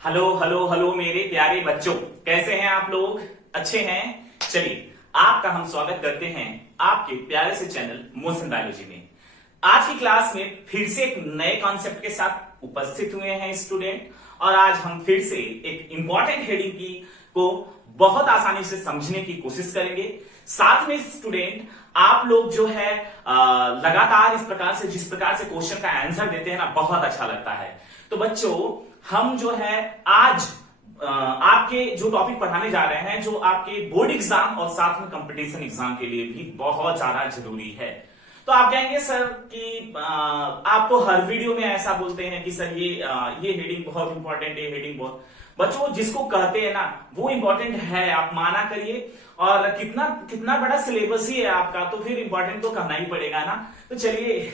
Hello hello hello मेरे प्यारे बच्चों, कैसे हैं आप लोग? अच्छे हैं? चलिए, आपका हम स्वागत करते हैं आपके प्यारे से चैनल मोशन बायोलॉजी में। आज की क्लास में फिर से एक नए कॉन्सेप्ट के साथ उपस्थित हुए हैं स्टूडेंट, और आज हम फिर से एक इंपॉर्टेंट हेडिंग की को बहुत आसानी से समझने की कोशिश करेंगे। साथ में स्टूडेंट आप लोग जो है लगातार इस प्रकार से जिस प्रकार से क्वेश्चन का आंसर देते हैं ना, बहुत अच्छा लगता है। तो बच्चों, हम जो है आज आपके जो टॉपिक पढ़ाने जा रहे हैं, जो आपके बोर्ड एग्जाम और साथ में कंपटीशन एग्जाम के लिए भी बहुत ज्यादा जरूरी है। तो आप कहेंगे सर कि आप तो हर वीडियो में ऐसा बोलते हैं कि सर ये हेडिंग बहुत इंपॉर्टेंट है, हेडिंग बहुत। बच्चों, जिसको कहते हैं ना वो इंपॉर्टेंट है, आप माना करिए। और कितना कितना बड़ा सिलेबस ही है आपका, तो फिर इंपॉर्टेंट तो कहना ही पड़ेगा ना। तो चलिए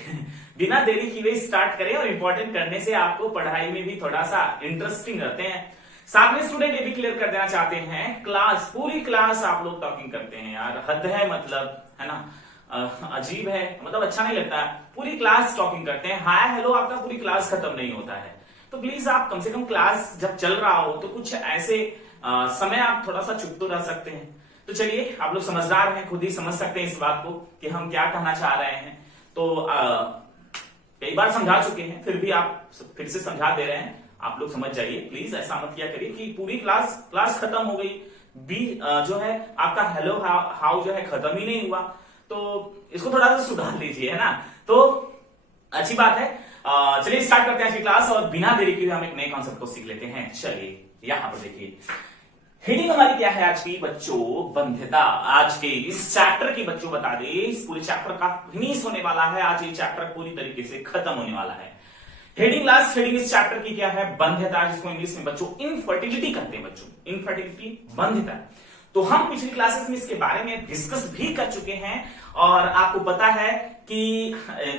बिना देरी किए स्टार्ट करें, और इंपॉर्टेंट करने से आपको पढ़ाई में भी थोड़ा सा इंटरेस्टिंग रहते हैं। साथ में स्टूडेंट ये भी क्लियर कर देना चाहते हैं, क्लास पूरी क्लास आप लोग टॉकिंग करते हैं यार, हद है, मतलब है ना, अजीब है, मतलब अच्छा नहीं लगता है। पूरी क्लास टॉकिंग करते हैं, हाय हेलो आपका पूरी क्लास खत्म नहीं होता है। तो प्लीज आप कम से कम क्लास जब चल रहा हो तो कुछ ऐसे समय आप थोड़ा सा चुप तो रह सकते हैं। तो चलिए, आप लोग समझदार हैं, खुद ही समझ सकते हैं इस बात को कि हम क्या कहना चाह रहे हैं। तो कई बार समझा चुके हैं, फिर भी आप फिर से समझा दे रहे हैं, आप लोग समझ जाइए प्लीज। ऐसा मत किया करिए कि पूरी क्लास खत्म हो गई, जो है आपका हेलो हाउ जो है खत्म ही नहीं हुआ। तो इसको थोड़ा सा सुधार लीजिए, है ना। तो अच्छी बात है। चलिए स्टार्ट करते हैं आज की क्लास, और बिना देरी के हम एक नए कॉन्सेप्ट को सीख लेते हैं। चलिए यहां पर देखिए, हेडिंग हमारी क्या है आज की बच्चों? बंध्यता। आज के इस चैप्टर की बच्चों बता दे, इस पूरे चैप्टर का फिनिश होने वाला है आज। ये चैप्टर पूरी तरीके से खत्म होने वाला है। हेडिंग, लास्ट हेडिंग इस चैप्टर की क्या है? बंध्यता, जिसको इंग्लिश में बच्चों इनफर्टिलिटी कहते हैं। बच्चों इनफर्टिलिटी, बंध्यता। तो हम पिछली क्लासेस में इसके बारे में डिस्कस भी कर चुके हैं, और आपको पता है कि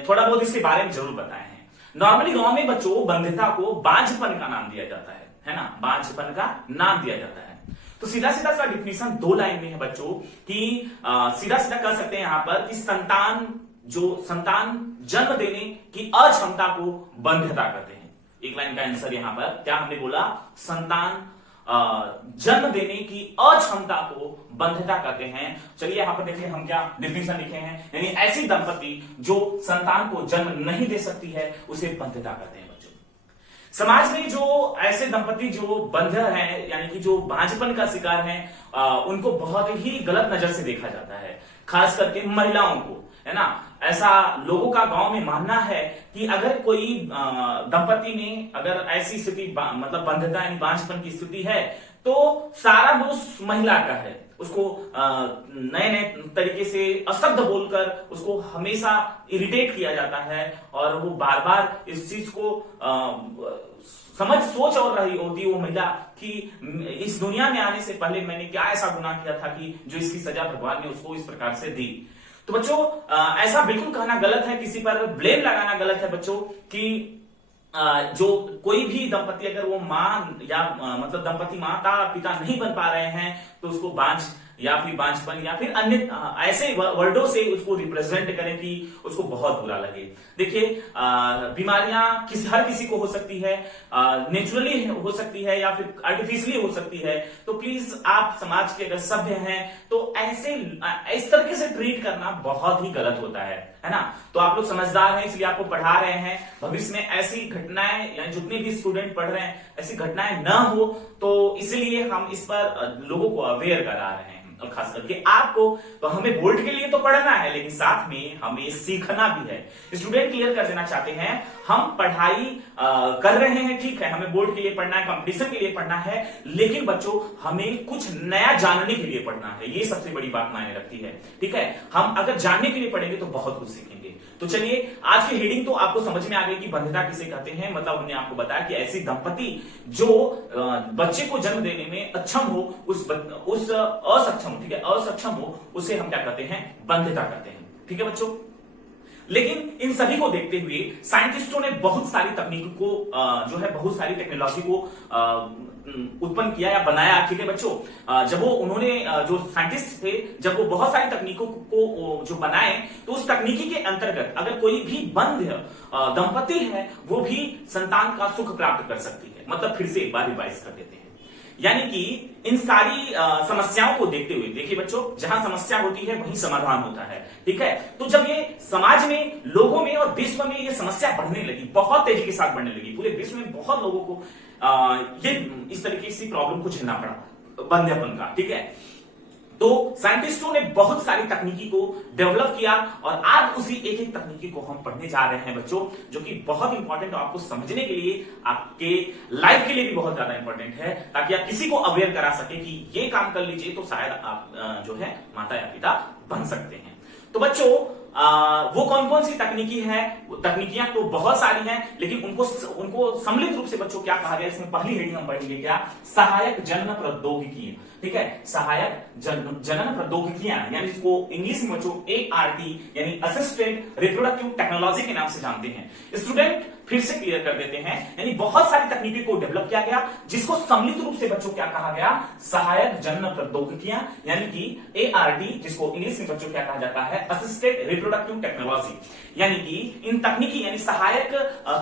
थोड़ा बहुत इसके बारे में जरूर बताए हैं। नॉर्मली गांव में बच्चों बंध्यता को बांझपन का नाम दिया जाता है ना, बांझपन का नाम दिया जाता है। तो सीधा सीधा सा डिफिनेशन दो लाइन में है बच्चों कि सीधा सीधा कह सकते हैं यहां पर कि संतान जन्म देने की अक्षमता को बंध्यता कहते हैं। एक लाइन का आंसर यहां पर क्या हमने बोला? संतान जन्म देने की अक्षमता को बंध्यता कहते हैं। चलिए यहां पर देखिए हम क्या डिफिनेशन लिखे हैं, यानी ऐसी दंपति जो संतान को जन्म नहीं दे सकती है उसे बंध्यता कहते हैं। बच्चों, समाज में जो ऐसे दंपति जो बंध्य हैं, यानी कि जो बांझपन का शिकार हैं, उनको बहुत ही गलत नजर से देखा जाता है, खास करके महिलाओं को, है ना। ऐसा लोगों का गांव में मानना है कि अगर कोई दंपति में अगर ऐसी स्थिति मतलब बंध्यता यानी बांझपन की स्थिति है, तो सारा दोष महिला का है। उसको नए नए तरीके से अशब्द बोलकर उसको हमेशा इरिटेट किया जाता है, और वो बार बार इस चीज को सोच और रही होती है वो महिला कि इस दुनिया में आने से पहले मैंने क्या ऐसा गुनाह किया था कि जो इसकी सजा भगवान ने उसको इस प्रकार से दी। तो बच्चों, ऐसा बिल्कुल कहना गलत है, किसी पर ब्लेम लगाना गलत है बच्चों, कि जो कोई भी दंपति अगर वो मां या मतलब दंपति माता पिता नहीं बन पा रहे हैं, तो उसको बांझ या फिर बांझपन या फिर अन्य ऐसे वर्डों से उसको रिप्रेजेंट करें कि उसको बहुत बुरा लगे। देखिए, बीमारियां हर किसी को हो सकती है, नेचुरली हो सकती है या फिर आर्टिफिशियली हो सकती है। तो प्लीज आप समाज के अगर सभ्य हैं तो ऐसे इस तरीके से ट्रीट करना बहुत ही गलत होता है ना। तो आप लोग समझदार हैं, इसलिए आपको पढ़ा रहे हैं। भविष्य में ऐसी घटनाएं, या जितने भी स्टूडेंट पढ़ रहे हैं, ऐसी घटनाएं न हो, तो इसलिए हम इस पर लोगों को अवेयर करा रहे हैं। और खास करके आपको, तो हमें बोर्ड के लिए तो पढ़ना है, लेकिन साथ में हमें सीखना भी है। स्टूडेंट क्लियर कर देना चाहते हैं, हम पढ़ाई कर रहे हैं, ठीक है, हमें बोर्ड के लिए पढ़ना है, कंपटीशन के लिए पढ़ना है, लेकिन बच्चों हमें कुछ नया जानने के लिए पढ़ना है। ये सबसे बड़ी बात मायने रखती है, ठीक है। हम अगर जानने के लिए पढ़ेंगे तो बहुत कुछ सीखेंगे। तो चलिए, आज की हेडिंग तो आपको समझ में आ गई कि बंध्यता किसे कहते हैं। मतलब हमने आपको बताया कि ऐसी दंपति जो बच्चे को जन्म देने में अक्षम हो, उस असक्षम, ठीक है, असक्षम हो, उसे हम क्या कहते हैं? बंध्यता कहते हैं। ठीक है बच्चों, लेकिन इन सभी को देखते हुए साइंटिस्टों ने बहुत सारी तकनीकों को जो है बहुत सारी टेक्नोलॉजी को उत्पन्न किया या बनाया। ठीक है बच्चों, जब वो उन्होंने जो साइंटिस्ट थे जब वो बहुत सारी तकनीकों को जो बनाए तो उस तकनीकी के अंतर्गत अगर कोई भी बंध दंपति है वो भी संतान का सुख प्राप्त कर सकती है। मतलब फिर से एक बार रिवाइज कर देते हैं, यानी कि इन सारी समस्याओं को देखते हुए देखिए बच्चों, जहां समस्या होती है वहीं समाधान होता है। ठीक है, तो जब ये समाज में, लोगों में और विश्व में ये समस्या बढ़ने लगी, बहुत तेजी के साथ बढ़ने लगी, पूरे विश्व में बहुत लोगों को ये इस तरीके से प्रॉब्लम को झेलना पड़ा बंधेपन का। ठीक है, तो साइंटिस्टों ने बहुत सारी तकनीकी को डेवलप किया और आज उसी एक एक तकनीकी को हम पढ़ने जा रहे हैं बच्चों, जो कि बहुत इंपॉर्टेंट है आपको समझने के लिए, आपके लाइफ के लिए भी बहुत ज्यादा इंपॉर्टेंट है, ताकि आप किसी को अवेयर करा सके कि ये काम कर लीजिए तो शायद आप जो है माता या पिता बन सकते हैं। तो बच्चों वो कौन कौन सी तकनीकी है, तकनीकियां तो बहुत सारी हैं, लेकिन उनको सम्मिलित रूप से बच्चों क्या कहा गया, इसमें पहली हेडिंग हम पढ़ेंगे क्या, सहायक जनन प्रौद्योगिकी। ठीक है, सहायक जनन प्रौद्योगिकियां, यानी इसको इंग्लिश में बच्चों ART यानी असिस्टेड रिप्रोडक्टिव टेक्नोलॉजी के नाम से जानते हैं। स्टूडेंट फिर से क्लियर कर देते हैं, यानी बहुत सारी तकनीकी को डेवलप किया गया जिसको सम्मिलित रूप से बच्चों क्या कहा गया, सहायक जनन प्रौद्योगिकियां, यानी कि ART, जिसको इंग्लिश में बच्चों क्या कहा जाता है, असिस्टेड रिप्रोडक्टिव टेक्नोलॉजी। यानी कि इन तकनीकी यानी सहायक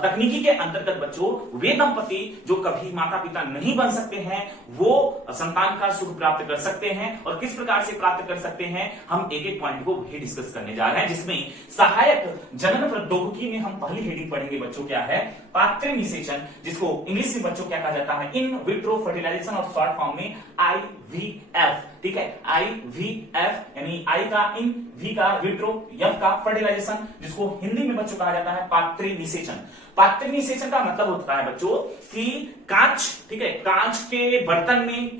तकनीकी के अंतर्गत बच्चों वे दंपति जो कभी माता पिता नहीं बन सकते हैं वो संतान का सुख प्राप्त कर सकते हैं। और किस प्रकार से प्राप्त कर सकते हैं, हम एक एक पॉइंट को भी डिस्कस करने जा रहे हैं, जिसमें सहायक जनन प्रौद्योगिकी में हम पहली हेडिंग पढ़ेंगे बच्चों क्या है, पात्र निषेचन, जिसको इंग्लिश में बच्चों क्या कहा जाता है, इन विट्रो फर्टिलाइजेशन, और शॉर्ट फॉर्म में IVF। ठीक है, IVF यानी I का इन, V का विट्रो, F का फर्टिलाइजेशन, जिसको हिंदी में बच्चों कहा जाता है पात्र निषेचन। पात्र निषेचन का मतलब होता है बच्चों कि कांच, ठीक है, कांच के बर्तन में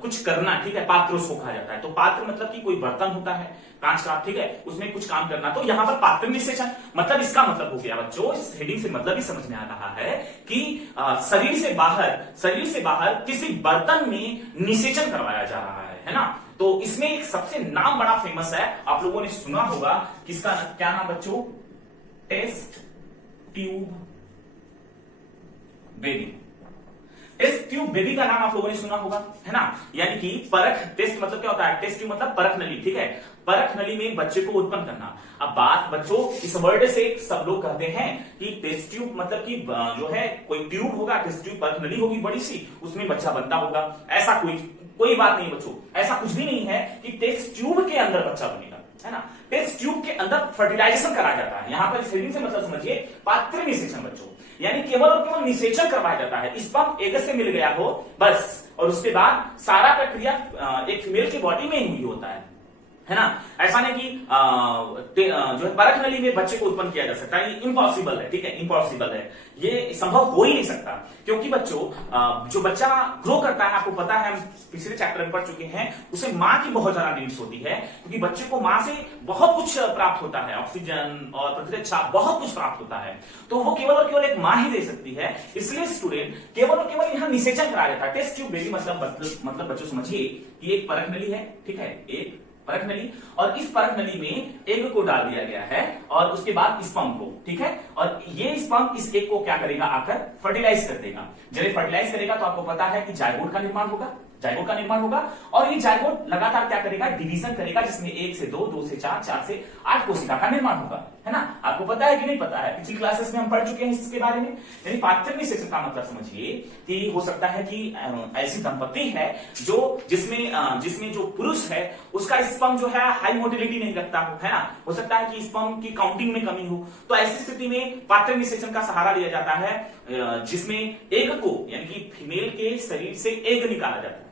कुछ करना। ठीक है, पात्र उसको कहा जाता है। तो पात्र मतलब कि कोई बर्तन होता है कांच का, ठीक है, उसमें कुछ काम करना। तो यहां पर पात्र निषेचन मतलब इसका मतलब हो गया बच्चों, इस हेडिंग से मतलब ही समझ में आ रहा है कि शरीर से बाहर किसी बर्तन में निषेचन करवाया जा रहा है ना। तो इसमें एक सबसे नाम बड़ा फेमस है, आप लोगों ने सुना होगा, किसका क्या नाम बच्चों, test tube baby. Test tube baby का नाम आप लोगों ने सुना होगा, है ना। यानी कि परख, टेस्ट मतलब क्या होता है, टेस्ट ट्यूब मतलब परख नली। ठीक है, परख नली में बच्चे को उत्पन्न करना। अब बात बच्चों इस वर्ड से सब लोग कहते हैं कि टेस्ट ट्यूब मतलब कि जो है कोई ट्यूब होगा, टेस्ट ट्यूब परख नली होगी बड़ी सी, उसमें बच्चा बनता होगा। ऐसा कोई बात नहीं बच्चों, ऐसा कुछ भी नहीं है कि टेस्ट ट्यूब के अंदर बच्चा बनेगा, है ना। टेस्ट ट्यूब के अंदर फर्टिलाइजेशन कराया जाता है। यहां पर इस हेडिंग से मतलब समझिए पात्र निषेचन बच्चों, यानी केवल और केवल निषेचन करवाया जाता है। स्पर्म एग से मिल गया हो बस, और उसके बाद सारा प्रक्रिया एक फीमेल की बॉडी में ही हुई होता है ना। ऐसा नहीं कि जो है परख नली में बच्चे को उत्पन्न किया जा सकता है, ये इम्पॉसिबल है। ठीक है, इम्पॉसिबल है, ये संभव हो ही नहीं सकता, क्योंकि बच्चों जो बच्चा ग्रो करता है, आपको पता है, हम पिछले चैप्टर में पढ़ चुके हैं, उसे मां की बहुत ज्यादा नीड्स होती है, क्योंकि बच्चे को मां से बहुत कुछ प्राप्त होता है, ऑक्सीजन और प्रतिरक्षा बहुत कुछ प्राप्त होता है। तो वो केवल और केवल एक मां ही दे सकती है। इसलिए स्टूडेंट केवल और केवल यहां निषेचन कराया जाता है। टेस्ट ट्यूब बेबी मतलब बच्चों समझिए कि एक परख नली है, ठीक है, एक परख नली, और इस परख नली में एग को डाल दिया गया है और उसके बाद स्पर्म को, ठीक है, और ये स्पर्म इस एग को क्या करेगा, आकर फर्टिलाइज कर देगा। जब ये फर्टिलाइज करेगा तो आपको पता है कि जायगोट का निर्माण होगा, और ये जायगोट लगातार क्या करेगा, डिवीजन करेगा, जिसमें 1 से 2, 2 से 4, 4 से 8 कोशिका का निर्माण होगा, है ना। आपको पता है कि नहीं पता है, पिछली क्लासेस में हम पढ़ चुके हैं इसके बारे में। यानी पात्र निषेचन का मतलब समझिए कि हो सकता है कि ऐसी दंपति है जिसमें जो पुरुष है उसका स्पर्म जो है हाई मोटिलिटी नहीं रखता हो, है ना। हो सकता है कि स्पर्म की काउंटिंग में कमी हो, तो ऐसी स्थिति में पात्र निषेचन का सहारा लिया जाता है, जिसमें एग को यानी कि फीमेल के शरीर से एग निकाला जाता है।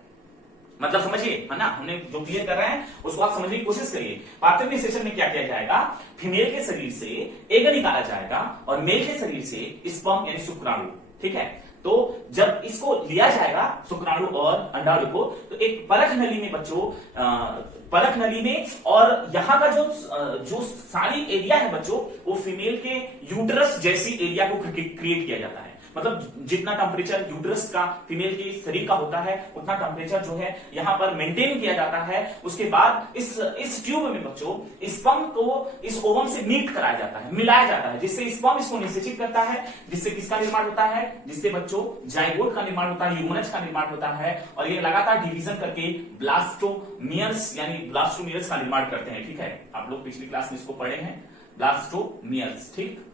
मतलब समझिए, है ना, हमने जो क्लियर कर रहे हैं उसको आप समझने की कोशिश करिए। पात्र निषेचन में क्या किया जाएगा, फीमेल के शरीर से एग निकाला जाएगा और मेल के शरीर से स्पर्म यानी शुक्राणु, ठीक है। तो जब इसको लिया जाएगा शुक्राणु और अंडाणु को, तो एक परख नली में बच्चों, परख नली में, और यहाँ का जो सारी एरिया है बच्चों, वो फीमेल के यूटरस जैसी एरिया को क्रिएट किया जाता है। मतलब जितना टेम्परेचर यूट्रस का फीमेल के शरीर का होता है उतना टेम्परेचर जो है यहाँ पर मेंटेन किया जाता है। उसके बाद इस ट्यूब में बच्चों स्पर्म को इस ओवम से मीट कराया जाता है, मिलाया जाता है, जिससे स्पर्म इसको निषेचित करता है, जिससे किसका निर्माण होता है, जिससे बच्चों जाइगोट का निर्माण होता है, यूमनज का निर्माण होता है और ये लगातार डिवीजन करके ब्लास्टोमियर्स यानी ब्लास्टोमियर्स का निर्माण करते हैं। ठीक है, आप लोग पिछली क्लास में इसको पढ़े हैं, ब्लास्टोमियर्स। ठीक,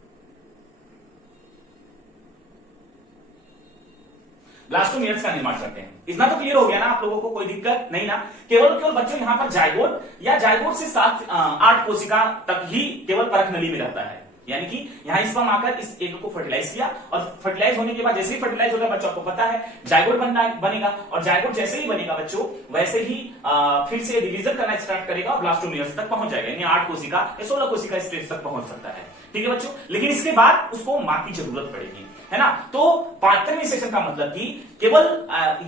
ब्लास्टोमियर्स का निर्माण करते हैं। इतना तो क्लियर हो गया ना आप लोगों को, कोई दिक्कत नहीं ना। केवल बच्चों यहाँ पर जाइगोट या जाइगोट से 7-8 कोशिका तक ही केवल परख नली में रहता है, यानी कि यहाँ स्पर्म आकर इस एग को फर्टिलाइज किया और फर्टिलाइज होने के बाद जैसे ही फर्टिलाइज होगा बच्चों को पता है जाइगोट बनेगा और जाइगोट जैसे ही बनेगा बच्चों वैसे ही फिर से डिवीजन करना स्टार्ट करेगा और ब्लास्टोमियर्स तक पहुंच जाएगा, यानी 8 कोशिका या 16 कोशिका स्टेज तक पहुंच सकता है। ठीक है बच्चों, लेकिन इसके बाद उसको मां की जरूरत पड़ेगी, है ना। तो पात्र निषेचन का मतलब कि केवल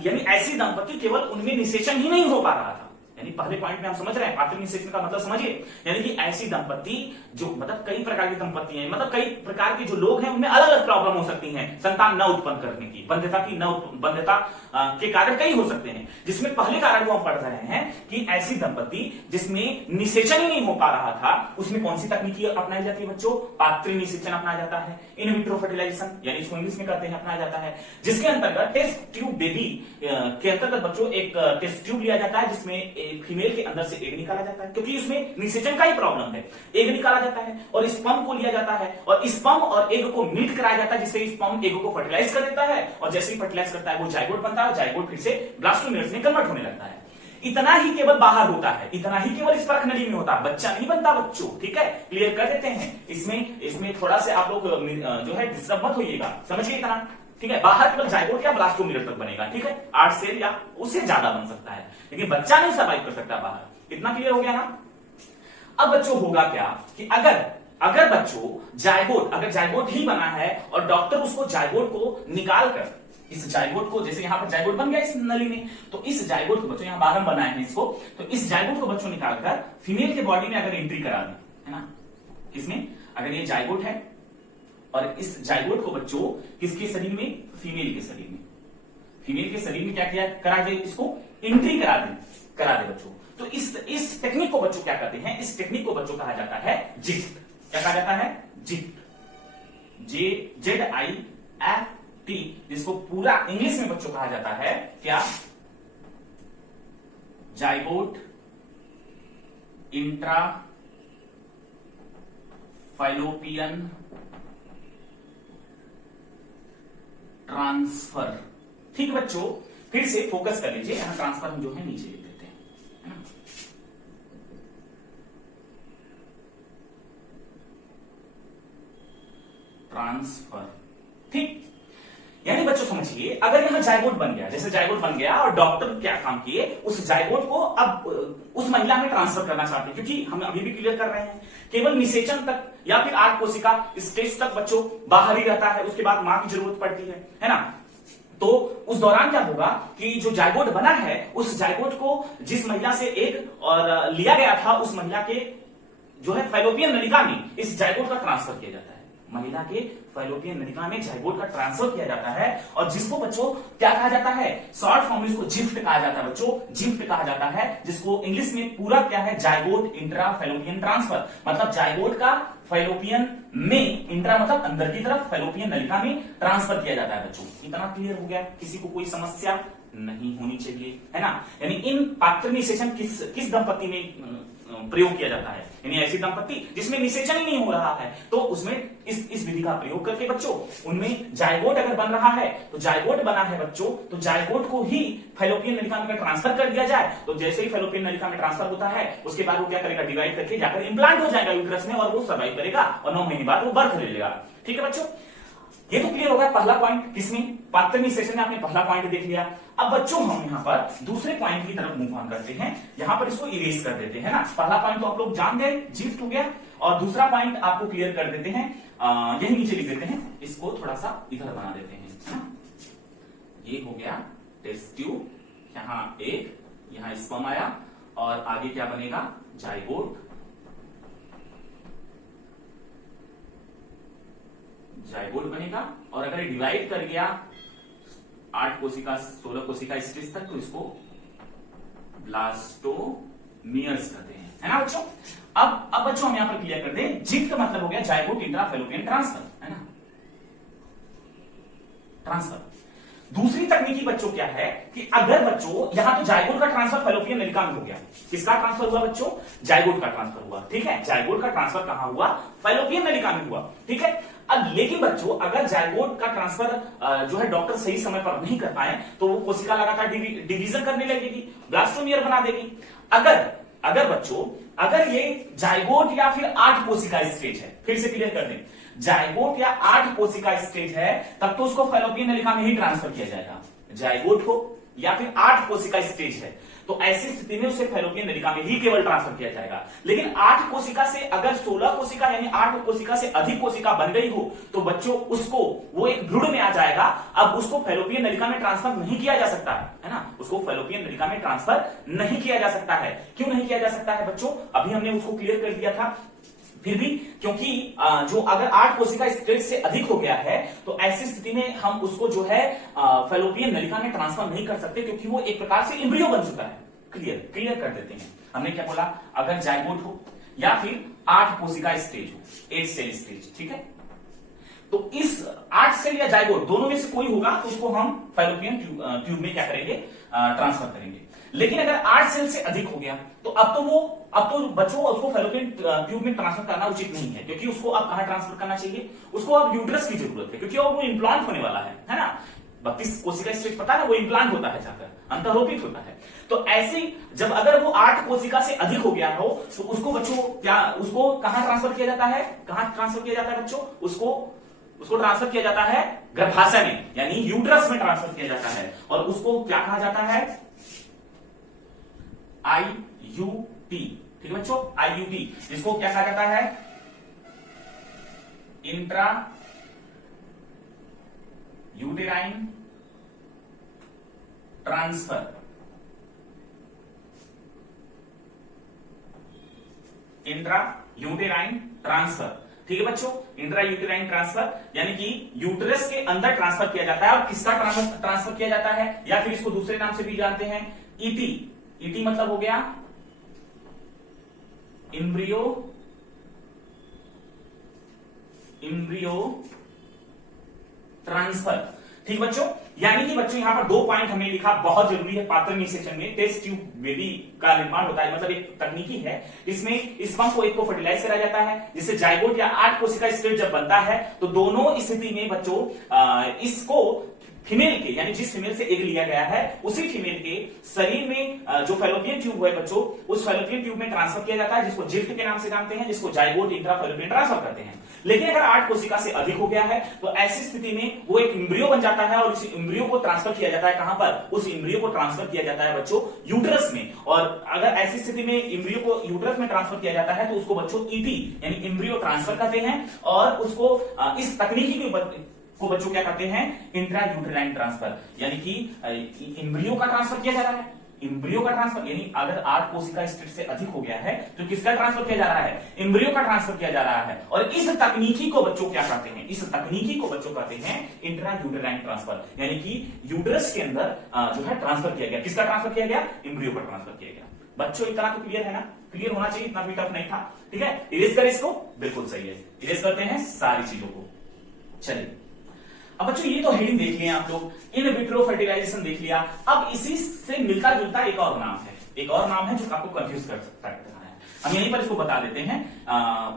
यानी ऐसी दंपति केवल उनमें निषेचन ही नहीं हो पा रहा था, यानी पहले पॉइंट में हम समझ रहे हैं पात्र निषेचन का मतलब समझिए, यानी कि ऐसी दंपति जो मतलब कई प्रकार की दंपति हैं, मतलब कई प्रकार के जो लोग हैं उनमें अलग अलग प्रॉब्लम हो सकती हैं संतान न उत्पन्न करने की, बंध्यता के कारण कई हो सकते हैं, जिसमें पहले कारण को हम पढ़ रहे हैं कि ऐसी दंपति जिसमें निषेचन ही नहीं हो पा रहा था उसमें कौन सी तकनीकी अपनाई जाती है बच्चों, पात्र निषेचन अपनाया जाता है, इन विट्रो फर्टिलाइजेशन यानी इसको इंग्लिश में कहते हैं अपनाया जाता है, जिसके अंतर्गत टेस्ट ट्यूब बेबी के अंतर्गत बच्चों एक टेस्ट ट्यूब लिया जाता है जिसमें फीमेल के अंदर से एग निकाला जाता है, क्योंकि उसमें निषेचन का ही प्रॉब्लम है, एग निकाला जाता है और स्पर्म को लिया जाता है और स्पर्म और एग को मीट कराया जाता है, जिससे स्पर्म एग को फर्टिलाइज कर देता है और जैसे ही फर्टिलाइज करता है वो जाइगोट बनता है, जाइगोट फिर से ब्लास्टोमियर्स में कन्वर्ट होने लगता है। इतना ही केवल बाहर होता है, इतना ही केवल इस परख नली में होता है, बच्चा नहीं बनता बच्चों। ठीक है, क्लियर कर देते हैं। इसमें थोड़ा से आप लोग जो है डिस्टर्ब मत होइएगा, समझिए इतना। ठीक है, बाहर केवल जाइगोट या ब्लास्टोमियर तक बनेगा। ठीक है, 8 सेल या उससे ज्यादा बन सकता है, लेकिन बच्चा नहीं सर्वाइव कर सकता बाहर। इतना क्लियर हो गया ना। अब बच्चों होगा क्या कि अगर बच्चों जाइगोट ही बना है और डॉक्टर उसको जाइगोट को निकाल कर इस जाइगोट को, जैसे यहां पर जाइगोट बन गया इस नली में, तो इस जाइगोट को बच्चों यहां बाहर बनाए हैं इसको, तो इस जाइगोट को बच्चों निकालकर फीमेल के बॉडी में अगर एंट्री करा दें, है ना, किसमें, अगर ये जाइगोट है और इस जाइगोट को बच्चों किसके शरीर में, फीमेल के शरीर में क्या किया, करा दे, इसको एंट्री करा दे बच्चों। तो इस टेक्निक को बच्चों क्या कहते हैं, इस टेक्निक को बच्चों कहा जाता है जिफ्ट। क्या कहा जाता है, जिफ्ट, JZIFT, जिसको पूरा इंग्लिश में बच्चों कहा जाता है क्या, जाइगोट इंट्रा फैलोपियन ट्रांसफर। ठीक बच्चों, फिर से फोकस कर लीजिए, यहां ट्रांसफर हम जो है नीचे लिख देते हैं, ट्रांसफर। ठीक, यानी बच्चों समझिए, अगर यहां जाइगोट बन गया, जैसे जाइगोट बन गया और डॉक्टर क्या काम किए, उस जाइगोट को अब उस महिला में ट्रांसफर करना चाहते हैं, क्योंकि हम अभी भी क्लियर कर रहे हैं केवल निषेचन तक या फिर 8 कोशिका स्टेज तक बच्चों बाहर ही रहता है, उसके बाद मां की जरूरत पड़ती है ना। तो उस दौरान क्या होगा कि जो जाइगोट बना है उस जाइगोट को जिस महिला से एग और लिया गया था उस महिला के जो है फैलोपियन नलिका में इस जाइगोट का ट्रांसफर किया जाता है, महिला के फैलोपियन नलिका में जाइगोट का ट्रांसफर किया जाता है और जिसको बच्चों क्या कहा जाता है, शॉर्ट फॉर्म में इसको जिफ्ट कहा जाता है बच्चों, जिफ्ट कहा जाता है, जिसको इंग्लिश में पूरा क्या है, जाइगोट इंट्रा फैलोपियन ट्रांसफर, मतलब जाइगोट का फैलोपियन में, इंट्रा मतलब अंदर की तरफ, फैलोपियन नलिका में ट्रांसफर किया जाता है बच्चों। इतना क्लियर हो गया, किसी को कोई समस्या नहीं होनी चाहिए, है ना। यानी इन पात्र निषेचन किस दंपति में प्रयोग किया जाता है, यानी ऐसी दंपति जिसमें निषेचन ही नहीं हो रहा है, तो उसमें इस विधि का प्रयोग करके बच्चों उनमें जाइगोट अगर बन रहा है, तो जाइगोट बना है बच्चों, तो जाइगोट को ही फैलोपियन नलिका में ट्रांसफर कर दिया जाए, तो जैसे ही फैलोपियन नलिका में ट्रांसफर होता है उसके बाद वो क्या करेगा, डिवाइड करके जाकर इम्प्लांट हो जाएगा यूट्रस में और वो सर्वाइव करेगा और 9 महीने बाद वो बर्थ ले लेगा। ठीक है बच्चों, ये तो क्लियर होगा पहला पॉइंट, किसमें, पात्र निषेचन में आपने पहला पॉइंट देख लिया। अब बच्चों हम यहाँ पर दूसरे पॉइंट की तरफ मूव ऑन करते हैं, यहाँ पर इसको इरेज कर देते हैं ना। पहला पॉइंट तो आप लोग जान गए, जिफ्ट हो गया, और दूसरा पॉइंट आपको क्लियर कर देते हैं, यही नीचे लिख देते हैं, इसको थोड़ा सा इधर बना देते हैं, है ना। ये हो गया टेस्ट ट्यूब, यहाँ एक, यहाँ स्पर्म आया और आगे क्या बनेगा, जाइगोट, जाइगोट बनेगा, और अगर डिवाइड कर गया 8 कोशिका 16 कोशिका स्टेज तक तो इसको ब्लास्टोमियर्स कहते हैं, है ना बच्चों। अब बच्चों हम यहां पर क्लियर कर दें, जिफ्ट का मतलब हो गया जाइगोट इंट्रा फैलोपियन ट्रांसफर, है ना, ट्रांसफर। दूसरी तकनीकी बच्चों क्या है कि अगर बच्चों यहां तो जाइगोट का ट्रांसफर फैलोपियन नलिका में हो गया, किसका ट्रांसफर हुआ बच्चों, जाइगोट का ट्रांसफर हुआ, ठीक है, जाइगोट का ट्रांसफर कहां हुआ, फैलोपियन नलिका में हुआ, ठीक है। अब लेकिन बच्चों अगर जाइगोट का ट्रांसफर जो है डॉक्टर सही समय पर नहीं कर पाए तो वो कोशिका लगातार डिवीजन करने लगेगी, ब्लास्टोमियर बना देगी। अगर बच्चों अगर ये जाइगोट या फिर 8 कोशिका स्टेज है, फिर से क्लियर कर दें, जाइगोट या 8 कोशिका स्टेज है तब तो उसको फैलोपियन नलिका में ही ट्रांसफर किया जाएगा, जाइगोट हो या फिर 8 कोशिका स्टेज है तो ऐसी स्थिति में उसे फैलोपियन नलिका में ही केवल ट्रांसफर किया जाएगा। लेकिन 8 कोशिका से अगर 16 कोशिका यानी 8 कोशिका से अधिक कोशिका बन गई हो तो बच्चों उसको वो एक भ्रूण में आ जाएगा, अब उसको फैलोपियन नलिका में ट्रांसफर नहीं किया जा सकता है ना, उसको फैलोपियन नलिका में ट्रांसफर नहीं किया जा सकता है। क्यों नहीं किया जा सकता है बच्चों, अभी हमने उसको क्लियर कर दिया था। फिर भी क्योंकि जो अगर 8 कोशिका स्टेज से अधिक हो गया है तो ऐसी स्थिति में हम उसको जो है फैलोपियन नलिका में ट्रांसफर नहीं कर सकते क्योंकि वो एक प्रकार से एम्ब्रियो बन चुका है। क्लियर कर देते हैं, हमने क्या बोला, अगर जाइगोट हो या फिर 8 कोशिका स्टेज हो, 8 सेल स्टेज, ठीक है, तो इस 8 सेल या जाइगोट दोनों में से कोई होगा तो उसको हम फैलोपियन ट्यूब में क्या करेंगे, ट्रांसफर करेंगे। लेकिन अगर 8 सेल से अधिक हो गया तो अब तो बच्चों उसको फैलोपियन ट्यूब में ट्रांसफर करना उचित नहीं है, क्योंकि उसको अब कहां ट्रांसफर करना चाहिए, उसको अब यूट्रस की जरूरत है, क्योंकि अब वो इम्प्लांट होने वाला है ना। 32 कोशिका स्टेज पता है ना, वो इम्प्लांट होता है, जाकर अंतरोपित होता है। तो ऐसे जब अगर वो 8 कोशिका से अधिक हो गया हो तो उसको बच्चों उसको कहां ट्रांसफर किया जाता है, कहां ट्रांसफर किया जाता है बच्चों, उसको ट्रांसफर किया जाता है गर्भाशय में यानी यूट्रस में ट्रांसफर किया जाता है, और उसको क्या कहा जाता है, IUT, ठीक है बच्चों, IUT, जिसको क्या कहा जाता है, intra uterine transfer, intra uterine transfer, ठीक है बच्चों, इंट्रा यूटेराइन ट्रांसफर यानी कि यूटरस के अंदर ट्रांसफर किया जाता है। और किसका ट्रांसफर किया जाता है, या फिर इसको दूसरे नाम से भी जानते हैं ET मतलब हो गया इम्ब्रियो ट्रांसफर, ठीक बच्चों। यानी कि बच्चों यहां पर 2 पॉइंट हमने लिखा, बहुत जरूरी है, पात्र निषेचन में टेस्ट ट्यूब बेबी का निर्माण होता है, मतलब एक तकनीकी है, इसमें स्पर्म को एक को फर्टिलाइज करा जाता है, जिससे जाइगोट या 8 कोशिका स्टेज जब बनता है तो दोनों स्थिति में बच्चों इसको फीमेल के यानी जिस फीमेल से एग लिया गया है उसी फीमेल के शरीर में जो फैलोपियन ट्यूब है बच्चों, उस फैलोपियन ट्यूब में ट्रांसफर किया जाता है, जिसको जिफ्ट के नाम से जानते हैं, जिसको जाइगोट इंट्रा फैलोपियन ट्रांसफर करते हैं। लेकिन अगर 8 कोशिका से अधिक हो गया है तो ऐसी स्थिति में वो एक इम्ब्रियो बन जाता है, और उस इम्ब्रियो को ट्रांसफर किया जाता है कहां पर, उस इम्ब्रियो को ट्रांसफर किया जाता है बच्चों यूट्रस में। और अगर ऐसी स्थिति में इम्ब्रियो को यूट्रस में ट्रांसफर किया जाता है तो उसको बच्चों ET यानी इम्ब्रियो ट्रांसफर कहते हैं, और उसको इस तकनीकी को बच्चों क्या कहते हैं, इंट्रा यूटेराइन ट्रांसफर, यानी कि इम्ब्रियो का ट्रांसफर किया जा रहा है, इम्ब्रियो का ट्रांसफर, यानी अगर 8 कोशिका स्टेज से अधिक हो गया है तो किसका ट्रांसफर किया जा रहा है, इम्ब्रियो का ट्रांसफर किया जा रहा है। और इस तकनीकी को बच्चों क्या कहते हैं, इस तकनीकी को बच्चों कहते हैं इंट्रा यूटेराइन ट्रांसफर, यानी कि यूट्रस के अंदर जो है ट्रांसफर किया गया, किसका ट्रांसफर किया गया, इम्ब्रियो का ट्रांसफर किया गया। बच्चों इतना तो क्लियर है ना, क्लियर होना चाहिए, इतना भी टफ नहीं था, ठीक है। इरेज कर इसको, बिल्कुल सही है, इरेज करते हैं सारी चीजों को। चलिए अब बच्चों ये तो हेडिंग देख लिया आप लोग, इन विट्रो फर्टिलाइजेशन देख लिया। अब इसी से मिलता जुलता एक और नाम है, एक और नाम है जो आपको कंफ्यूज कर सकता है। हम यहीं पर इसको बता देते हैं,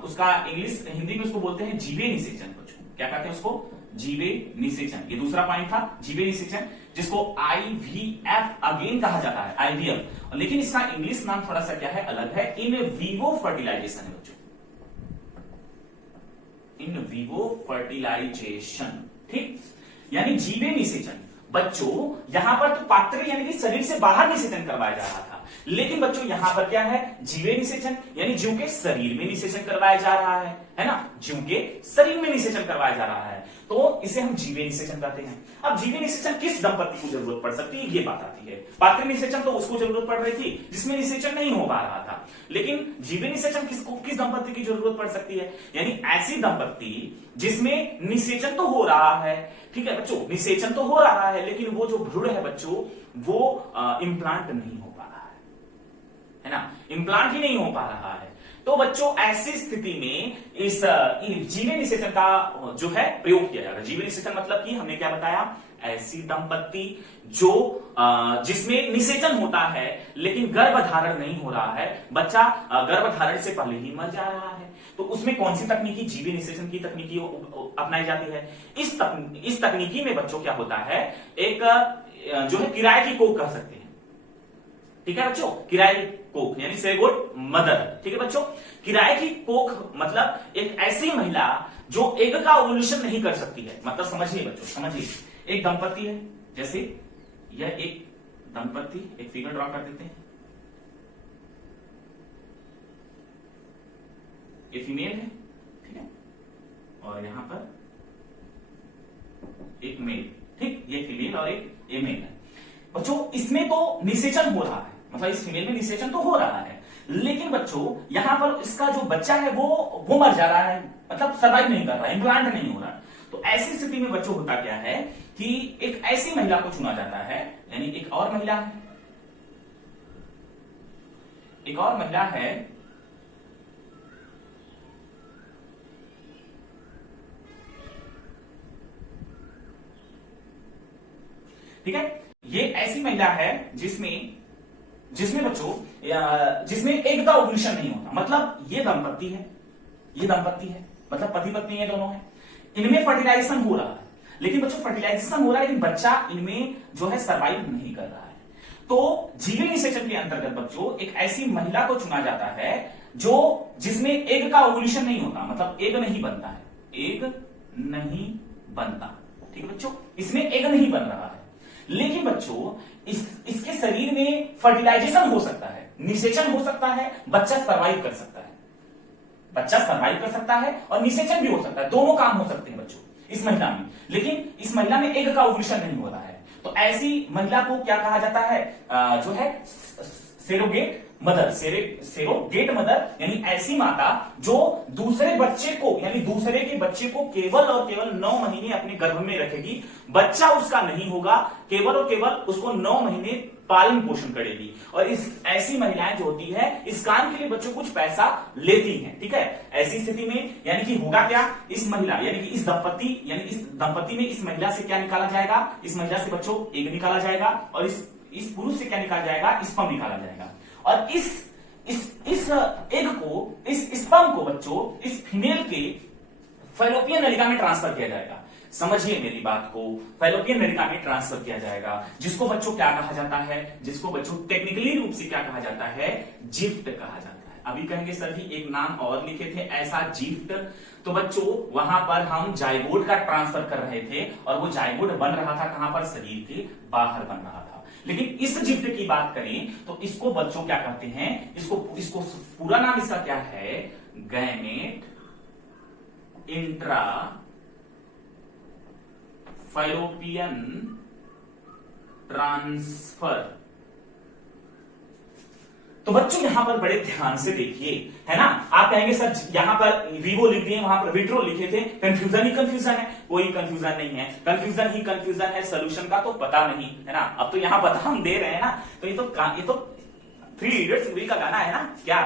उसका इंग्लिश हिंदी में उसको बोलते हैं जीवे निषेचन। बच्चों क्या कहते हैं उसको, जीवे निषेचन। ये दूसरा पॉइंट था, जीवे निषेचन, जिसको IVF अगेन कहा जाता है, IVF, लेकिन इसका इंग्लिश नाम थोड़ा सा क्या है, अलग है, इन विवो फर्टिलाइजेशन है बच्चों, इन विवो फर्टिलाइजेशन, ठीक, यानी जीवे निषेचन। बच्चों यहां पर तो पात्र यानी कि शरीर से बाहर निषेचन करवाया जा रहा था, लेकिन बच्चों यहां पर क्या है, जीवे निषेचन, यानी जीव के शरीर में निषेचन करवाया जा रहा है ना, जीव के शरीर में निषेचन करवाया जा रहा है, तो इसे हम जीवे निषेचन कहते हैं। अब जीवे निषेचन किस दंपति को जरूरत पड़ सकती है, ये बात आती है। पात्र निषेचन तो उसको जरूरत पड़ रही थी जिसमें निषेचन नहीं हो पा रहा था, लेकिन जीवे निषेचन किस दंपति की जरूरत पड़ सकती है, यानी ऐसी दंपति जिसमें निषेचन तो हो रहा है, ठीक है बच्चों, निषेचन तो हो रहा है, लेकिन वो जो भ्रूण है बच्चों वो इम्प्लांट नहीं हो पा रहा है ना, इम्प्लांट ही नहीं हो पा रहा है। तो बच्चों ऐसी स्थिति में इस जीवे निषेचन का जो है प्रयोग किया जाएगा। जीवे निषेचन मतलब कि हमने क्या बताया, ऐसी दंपत्ति जो जिसमें निषेचन होता है लेकिन गर्भधारण नहीं हो रहा है, बच्चा गर्भधारण से पहले ही मर जा रहा है, तो उसमें कौन सी तकनीकी, जीवे निषेचन की तकनीकी अपनाई जाती है। इस तकनीकी में बच्चों क्या होता है, एक जो है किराए की कोख कह सकते हैं, ठीक है बच्चों, किराए की कोख यानी सेरोगेट मदर, ठीक है बच्चों। किराए की कोख मतलब एक ऐसी महिला जो एग का ओव्यूलेशन नहीं कर सकती है, मतलब समझिए बच्चों, समझिए, एक दंपति है, जैसे यह एक दंपति, एक फिगर ड्रॉ कर देते हैं, ये फीमेल है, ठीक है, और यहां पर एक मेल, ठीक, ये फीमेल और एक ये मेल है बच्चों। इसमें तो निषेचन हो रहा है, मतलब इस फीमेल में निषेचन तो हो रहा है, लेकिन बच्चों यहां पर इसका जो बच्चा है वो मर जा रहा है, मतलब सर्वाइव नहीं कर रहा है, इम्प्लांट नहीं हो रहा। तो ऐसी स्थिति में बच्चों होता क्या है कि एक ऐसी महिला को चुना जाता है, यानी एक और महिला है, एक और महिला है, ठीक है, ये ऐसी महिला है जिसमें बच्चों जिसमें एग का ओव्यूलेशन नहीं होता, मतलब ये दंपत्ति है, मतलब पति पत्नी ये दोनों है, इनमें फर्टिलाइजेशन हो रहा है, लेकिन बच्चों फर्टिलाइजेशन हो रहा है लेकिन बच्चा इनमें जो है सर्वाइव नहीं कर रहा है। तो जीवे निषेचन के अंतर्गत बच्चों एक ऐसी महिला को चुना जाता है जो जिसमें एग का ओव्यूलेशन नहीं होता, मतलब एग नहीं बनता है, एग नहीं बनता, ठीक है बच्चों, इसमें एग नहीं बन रहा है, लेकिन बच्चों इसके शरीर में फर्टिलाइजेशन हो सकता है, निषेचन हो सकता है, बच्चा सर्वाइव कर सकता है, बच्चा सर्वाइव कर सकता है और निषेचन भी हो सकता है, दोनों काम हो सकते हैं बच्चों इस महिला में, लेकिन इस महिला में एग का ओव्यूलेशन नहीं हो रहा है। तो ऐसी महिला को क्या कहा जाता है, जो है सेरोगेट मदर, सेरोगेट मदर, यानी ऐसी माता जो दूसरे बच्चे को, यानी दूसरे के बच्चे को केवल और केवल 9 महीने अपने गर्भ में रखेगी, बच्चा उसका नहीं होगा, केवल और केवल उसको 9 महीने पालन पोषण करेगी। और इस ऐसी महिलाएं जो होती है इस काम के लिए बच्चों कुछ पैसा लेती हैं, ठीक है। ऐसी स्थिति में यानी कि होगा क्या, इस महिला यानी कि इस दंपति में इस महिला से क्या निकाला जाएगा, इस महिला से बच्चों एग निकाला जाएगा, और इस पुरुष से क्या निकाला जाएगा, स्पर्म निकाला जाएगा, और इस एग को, इस स्पर्म को बच्चों इस फीमेल के फैलोपियन नलिका में ट्रांसफर किया जाएगा। समझिए मेरी बात को, फैलोपियन नलिका में ट्रांसफर किया जाएगा, जिसको बच्चों क्या कहा जाता है, जिसको बच्चों टेक्निकली रूप से क्या कहा जाता है, जिफ्ट कहा जाता है। अभी कहेंगे सर जी एक नाम और लिखे थे ऐसा, जिफ्ट। तो बच्चों वहां पर हम जाइगोट का ट्रांसफर कर रहे थे, और वो जाइगोट बन रहा था कहां पर, शरीर के बाहर बन रहा था। लेकिन इस जिफ्ट की बात करें तो इसको बच्चों क्या कहते हैं, इसको पूरा नाम इसका क्या है, गैमेट इंट्रा फैलोपियन ट्रांसफर। तो बच्चों यहां पर बड़े ध्यान से देखिए, है ना। आप कहेंगे सर यहां पर वीवो लिख दिए, वहां पर विट्रो लिखे थे, कंफ्यूजन ही कंफ्यूजन है। कोई कंफ्यूजन नहीं है, कंफ्यूजन ही कंफ्यूजन है, सोल्यूशन का तो पता नहीं है ना। अब तो यहां पता हम दे रहे हैं ना, तो ये तो 3 इडियट्स मूवी का गाना है ना क्या,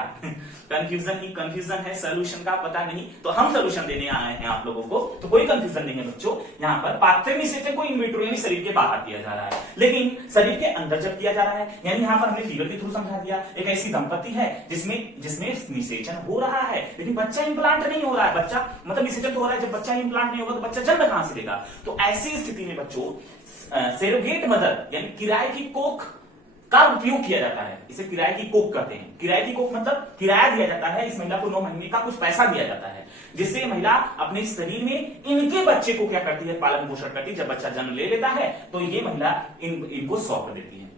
कंफ्यूजन ही कंफ्यूजन है, सोल्यूशन का पता नहीं। तो हम सोल्यूशन देने आए हैं आप लोगों को, तो कोई कंफ्यूजन नहीं है बच्चों। यहाँ पर पात्र निषेचन को इन विट्रो यानी शरीर के बाहर किया जा रहा है, लेकिन शरीर के अंदर जब किया जा रहा है, यानी यहाँ पर हमने फिगर के थ्रू समझा दिया, एक ऐसी दंपति है जिसमें निषेचन हो रहा है लेकिन बच्चा इम्प्लांट नहीं हो रहा है। बच्चा मतलब निषेचन तो हो रहा है, जब बच्चा इम्प्लांट नहीं होगा तो बच्चा जन्म कहां से लेगा। तो ऐसी स्थिति में बच्चों सेरोगेट मदर यानी किराए की कोख का उपयोग किया जाता है, इसे किराए की कोख कहते हैं। किराए की कोख मतलब किराया दिया जाता है, इस महिला को 9 महीने का कुछ पैसा दिया जाता है, जिससे महिला अपने शरीर में इनके बच्चे को क्या करती है, पालन पोषण करती है। जब बच्चा जन्म ले लेता है तो ये महिला इनको सौंप देती है,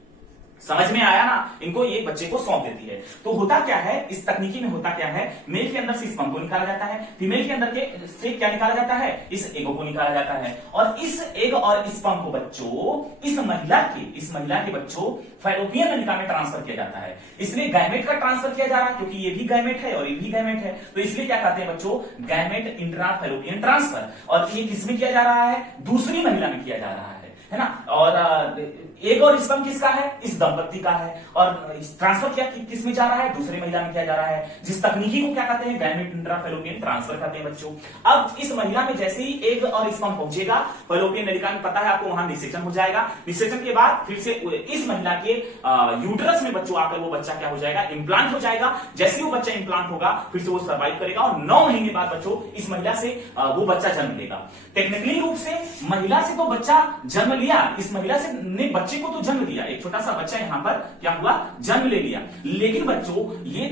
समझ में आया ना, इनको ये बच्चे को सौंप देती है। तो होता क्या है इस तकनीकी में, होता क्या है, मेल के अंदर से स्पर्म को निकाला जाता है, फीमेल के अंदर के से क्या निकाला जाता है, इस एगो को निकाला जाता है, और इस एग और स्पर्म को बच्चों इस महिला के बच्चों फैलोपियन नलिका में ट्रांसफर किया जाता है। इसलिए गैमेट का ट्रांसफर किया जा रहा है, क्योंकि ये भी गैमेट है और ये भी गैमेट है, तो इसलिए क्या कहते हैं बच्चों, गैमेट इंट्रा फैलोपियन ट्रांसफर। और ये किसमें किया जा रहा है, दूसरी महिला में किया जा रहा है ना। और एग और स्पर्म किसका है, इस दंपत्ति का है, और ट्रांसफर क्या किसमें जा रहा है, दूसरी महिला में किया जा रहा है, जिस तकनीकी को क्या कहते हैं, गैमेट इंट्रा फैलोपियन ट्रांसफर कहते हैं बच्चों। अब इस महिला में जैसे ही एग और स्पर्म पहुंचेगा फैलोपियन नलिका में, पता है आपको, वहां निषेचन हो जाएगा। निषेचन के बाद फिर से इस महिला के यूट्रस में बच्चों आकर वो बच्चा क्या हो जाएगा, इम्प्लांट हो जाएगा। जैसे ही वो बच्चा इम्प्लांट होगा फिर से वो सर्वाइव करेगा, और 9 महीने बाद बच्चों इस महिला से वो बच्चा जन्म लेगा। टेक्निकली रूप से महिला से तो बच्चा जन्म लिया, इस महिला से ने बच्चे को तो जन्म दिया, एक छोटा सा बच्चा यहां पर क्या हुआ, जन्म ले लिया। लेकिन बच्चों ये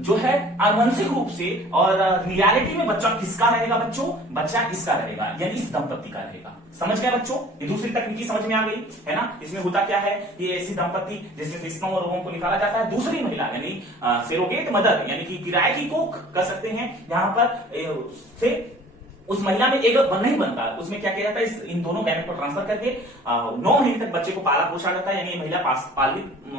जो है आनुवंशिक रूप से और रियलिटी में बच्चा किसका रहेगा बच्चों, बच्चा इसका रहेगा, यानी इस दंपत्ति का रहेगा। समझ गया बच्चों, ये दूसरी तकनीकी समझ में आ गई है ना। इसमें होता क्या है, ये ऐसी दंपत्ति जिसमें स्पर्म और ओवम को निकाला जाता है, दूसरी महिला यानी सेरोगेट मदर यानी कि किराए की कोख कर सकते हैं यहां पर से उस महिला में एक नहीं बनता, उसमें क्या किया जाता है, इन दोनों गैमेट को ट्रांसफर करके 9 महीने तक बच्चे को पाला पोषा जाता है, यानी महिला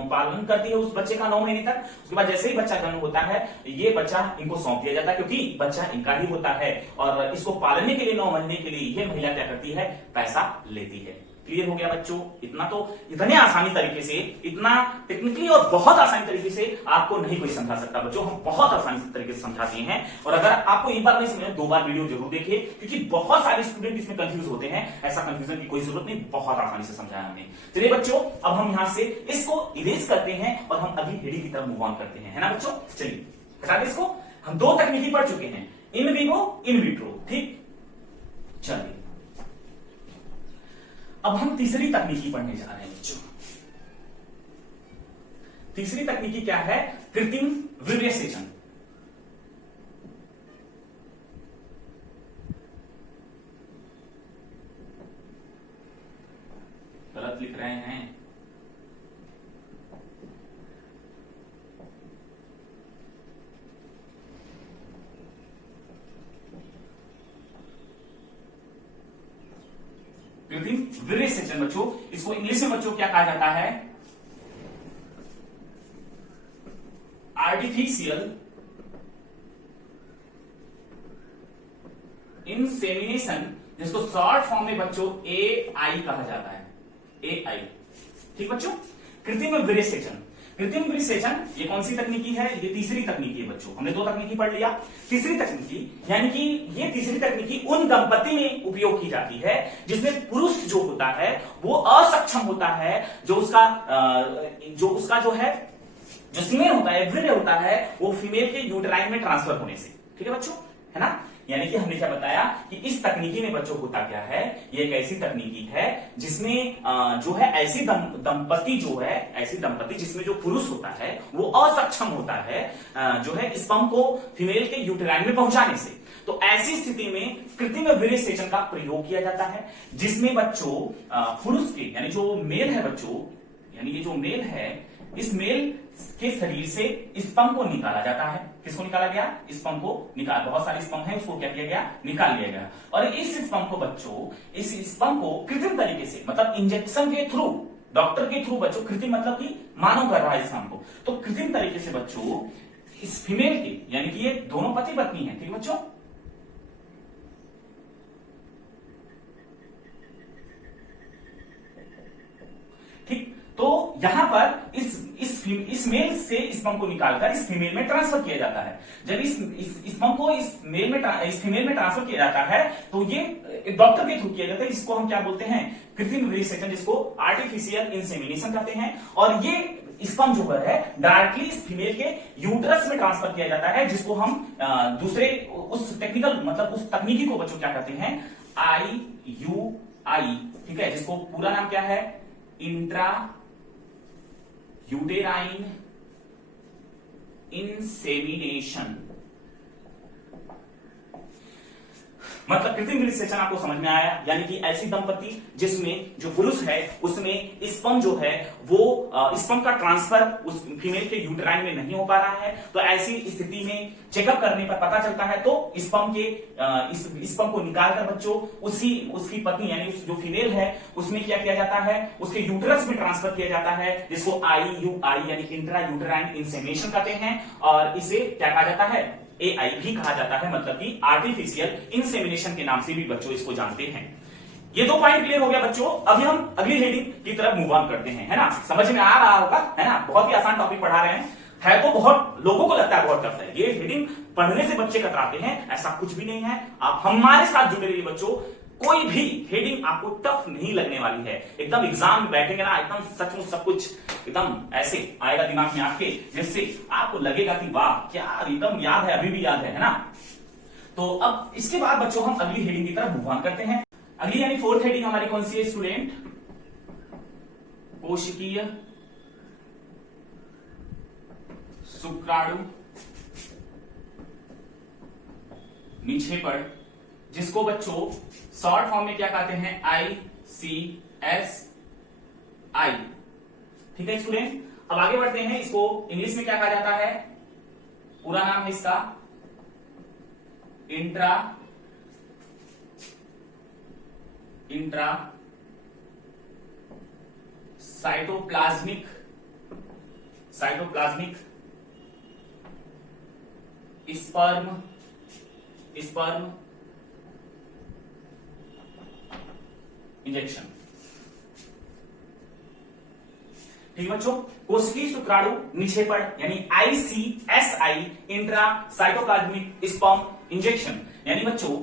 पालन करती है उस बच्चे का 9 महीने तक। उसके बाद जैसे ही बच्चा जन्म होता है ये बच्चा इनको सौंप दिया जाता है, क्योंकि बच्चा इनका ही होता है, और इसको पालने के लिए 9 महीने के लिए ये महिला क्या करती है, पैसा लेती है। क्लियर हो गया बच्चों, इतना तो इतने आसानी तरीके से, इतना टेक्निकली और बहुत आसानी तरीके से आपको नहीं कोई समझा सकता बच्चों, हम बहुत आसानी तरीके से समझाते हैं। और अगर आपको एक बार नहीं समझे 2 बार वीडियो जरूर देखिए, क्योंकि बहुत सारे स्टूडेंट इसमें कंफ्यूज होते हैं। ऐसा कंफ्यूजन की कोई जरूरत नहीं, बहुत आसानी से समझाया हमने। चलिए बच्चों, अब हम यहां से इसको इरेज करते हैं और हम अभी हेडी की तरफ मूव ऑन करते हैं, है ना बच्चों। चलिए बता दें इसको, हम 2 तकनीकी पढ़ चुके हैं, इन विवो इन विट्रो, ठीक। चलिए अब हम तीसरी तकनीकी पढ़ने जा रहे हैं बच्चों। तीसरी तकनीकी क्या है, कृत्रिम वीर्यसेचन। गलत लिख रहे हैं, कृत्रिम वीर्यसेचन बच्चों, इसको इंग्लिश में बच्चों क्या कहा जाता है, आर्टिफिशियल इंसेमिनेशन, जिसको शॉर्ट फॉर्म में बच्चों AI कहा जाता है, AI। ठीक बच्चों, कृत्रिम वीर्यसेचन। कृत्रिम वीर्यसेचन ये कौन सी तकनीकी है, ये तीसरी तकनीकी है बच्चों। हमने 2 तकनीकी पढ़ लिया, तीसरी तकनीकी यानी कि ये तीसरी तकनीकी उन दंपति में उपयोग की जाती है जिसमें पुरुष जो होता है वो असक्षम होता है, जो उसका जो सीमेन होता है, वीर्य होता है, वो फीमेल के यूटेराइन में ट्रांसफर होने से। ठीक है बच्चों, है ना। यानी कि हमने क्या बताया कि इस तकनीकी में बच्चों होता क्या है, ये एक ऐसी तकनीकी है जिसमें जो है ऐसी दंपति जो है, ऐसी दंपति जिसमें जो पुरुष होता है वो असक्षम होता है जो है स्पर्म को फीमेल के यूटेराइन में पहुंचाने से। तो ऐसी स्थिति में कृत्रिम वीर्यसेचन का प्रयोग किया जाता है, जिसमें बच्चों पुरुष के यानी जो मेल है बच्चों, यानी ये जो मेल है, इस मेल के शरीर से स्पर्म को निकाला जाता है। किसको निकाला गया, स्पर्म को निकाल, बहुत सारे स्पर्म है उसको क्या किया गया, निकाल लिया गया। और इस स्पर्म को बच्चों, इस स्पर्म को कृत्रिम तरीके से, मतलब इंजेक्शन के थ्रू, डॉक्टर के थ्रू बच्चों, कृत्रिम मतलब कि मानव कर रहा है स्पर्म को, तो कृत्रिम तरीके से बच्चों इस फीमेल के, यानी कि ये दोनों पति पत्नी है, ठीक बच्चों, ठीक। तो यहां पर इस मेल से स्पर्म को निकालकर इस फीमेल में ट्रांसफर किया जाता है। जब इस स्पर्म को इस फीमेल में ट्रांसफर किया जाता है तो ये डॉक्टर के थ्रू किया जाता है, जिसको हम क्या बोलते हैं, कृत्रिम वीर्यसेचन, जिसको आर्टिफिशियल इंसेमिनेशन कहते हैं। और ये स्पर्म जो है डायरेक्टली इस फीमेल के यूट्रस में ट्रांसफर किया जाता है, जिसको हम दूसरे उस टेक्निकल मतलब उस तकनीकी को बच्चों क्या कहते हैं, IUI, ठीक है, जिसको पूरा नाम क्या है, इंट्रा यूटेराइन इंसेमिनेशन। मतलब कृत्रिम विनिषेचन आपको समझ में आया, यानी कि ऐसी दंपति जिसमें जो पुरुष है उसमें स्पर्म जो है वो स्पर्म का ट्रांसफर उस फीमेल के यूटेराइन में नहीं हो पा रहा है, तो ऐसी स्थिति में चेकअप करने पर पता चलता है तो स्पर्म को निकालकर बच्चों उसकी पत्नी यानी उस जो फीमेल है उसमें क्या किया जाता है, उसके यूटरस में ट्रांसफर किया जाता है, जिसको IUI यानी इंट्रा यूटेराइन इंसेमिनेशन कहते हैं, और इसे क्या कहा जाता है, AI भी कहा जाता है, मतलब कि आर्टिफिशियल इंसेमिनेशन के नाम से भी बच्चों इसको जानते हैं। ये 2 पॉइंट क्लियर हो गया बच्चों। अभी हम अगली हेडिंग की तरफ मूव ऑन करते हैं, है ना, समझ में आ रहा होगा, है ना, बहुत ही आसान टॉपिक पढ़ा रहे हैं, है तो बहुत लोगों को लगता है बहुत टफ है, ये हेडिंग पढ़ने से बच्चे कतराते हैं, ऐसा कुछ भी नहीं है। आप हमारे साथ जुड़े रहिए बच्चों, कोई भी हेडिंग आपको टफ नहीं लगने वाली है, एकदम एग्जाम में बैठेंगे ना एकदम सचमुच सब कुछ एकदम ऐसे आएगा दिमाग में आपके, जिससे आपको लगेगा कि वाह क्या एकदम याद है, अभी भी याद है ना। तो अब इसके बाद बच्चों हम अगली हेडिंग की तरफ मूव ऑन करते हैं। अगली यानी 4th हेडिंग हमारी कौन सी है स्टूडेंट, कोशिकीय शुक्राणु निक्षेपण, जिसको बच्चों शॉर्ट फॉर्म में क्या कहते हैं, ICSI। ठीक है स्टूडेंट, अब आगे बढ़ते हैं, इसको इंग्लिश में क्या कहा जाता है, पूरा नाम है इसका इंट्रा साइटोप्लाज्मिक स्पर्म इंजेक्शन। ठीक है बच्चों, कोशिकीय शुक्राणु निक्षेपण यानी ICSI intra cytoplasmic sperm injection, यानी बच्चों